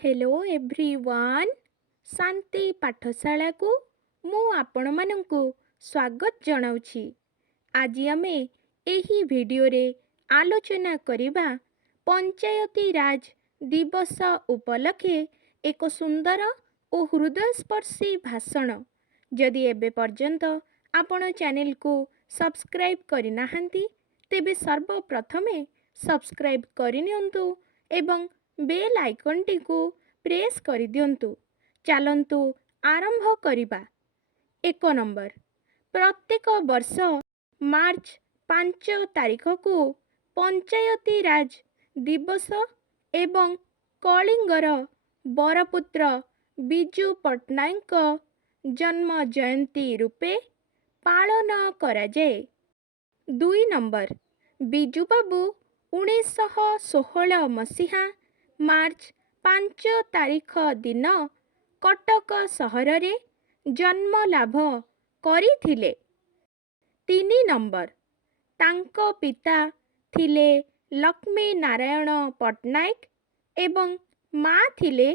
Hello everyone शांति पाठशाला को मु आपण मानंकु स्वागत जनाउछि। आज आमे एही वीडियो रे आलोचना करिबा पंचायती राज दिवस उपलक्षे एक सुंदर और हृदयस्पर्शी भाषण। जदि एबे पर्यंत आपण चैनल को सब्सक्राइब करि नाहंती तेबे सर्वप्रथमे सब्सक्राइब करिनियंतु एवं बेल आइकन टी को प्रेस करि दियंतु। चलंतु आरंभ करिबा। 1 नंबर प्रत्येक वर्ष मार्च 5 तारिख को पंचायती राज दिवस एवं कलिंगर बरपुत्र बिजू पट्टनायक जन्म जयंती रूपे पालन करा जाए। 2 नंबर बिजू बाबू 1916 मसीहा मार्च 5 तारिख दिन कटक सहर रे जन्म लाभ करिथिले। 3 नंबर तांको पिता थिले लक्ष्मी नारायण पट्टनायक एवं माँ थिले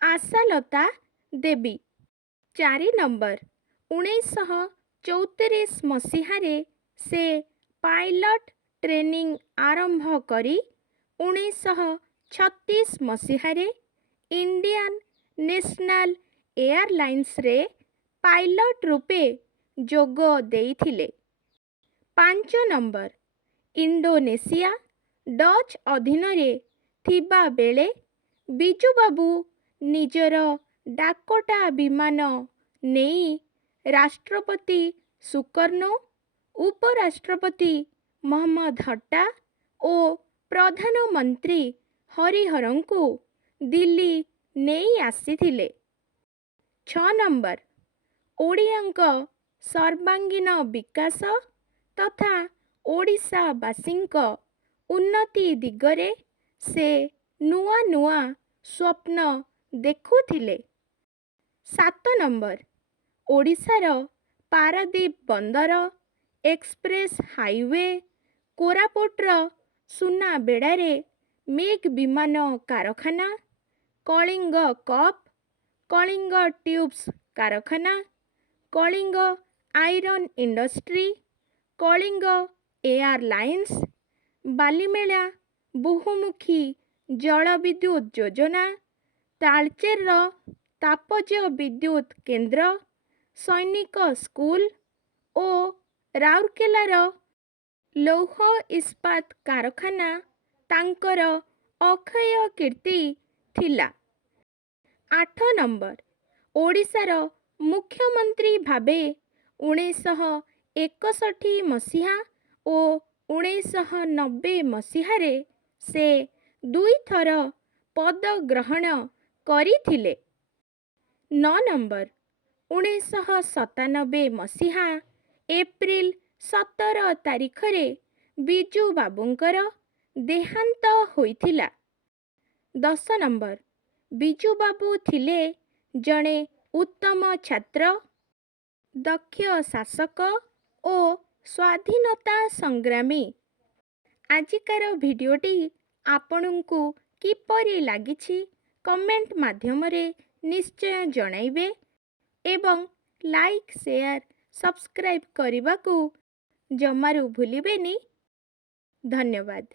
आशालता देवी। 4 नंबर 1934 मसीहा रे से पायलट ट्रेनिंग आरंभ करी 1936 मसीहा रे इंडियन नेशनल एयरलाइंस रे पायलट रूपे जोग देइथिले। 5 नंबर इंडोनेशिया डच अधीन रे थिबा बेले बिजू बाबू निजर डाकोटा विमान नेई राष्ट्रपति सुकर्णो उपराष्ट्रपति मोहम्मद हट्टा और प्रधानमंत्री हरिहरन को दिल्ली नेई आसीथिले। 6 नंबर ओडियांक सर्वांगीन विकास तथा ओडिशावासींक उन्नति दिगरे से नुआ नुआ स्वप्न देखुथिले। 7 नंबर ओडिशार पारादीप बंदर एक्सप्रेस हाईवे कोरापुटर सुनाबेड़ारे मेघ विमान कारखाना कलिंग कप कलिंग ट्यूब्स कारखाना Kalinga iron industry Kalinga airlines Balimela बहुमुखी जल विद्युत योजना तालचेर तापज विद्युत केंद्र सैनिक स्कूल और राउरकेलार लौह इस्पात कारखाना तांकर अक्षय कीर्ति थिला। 8 नंबर ओडिशार मुख्यमंत्री भावे 1961 मसीहा और 1990 मसीहा रे से 2 थर पद ग्रहण करिथिले। 9 नंबर 1997 मसीहा एप्रिल 17 तारिख रे बिजू बाबूंकर देहांत होइथिला। 10 नंबर बिजू बाबू थिले जणे उत्तम छात्र दक्ष शासक और स्वाधीनता संग्रामी। आजिकार भिडियोटी आपणଙ୍କୁ किपरि लागिछि कमेंट माध्यम रे निश्चय जणाइबे एवं लाइक शेयर सब्सक्राइब करने को जमारू भूलिबेनी। धन्यवाद।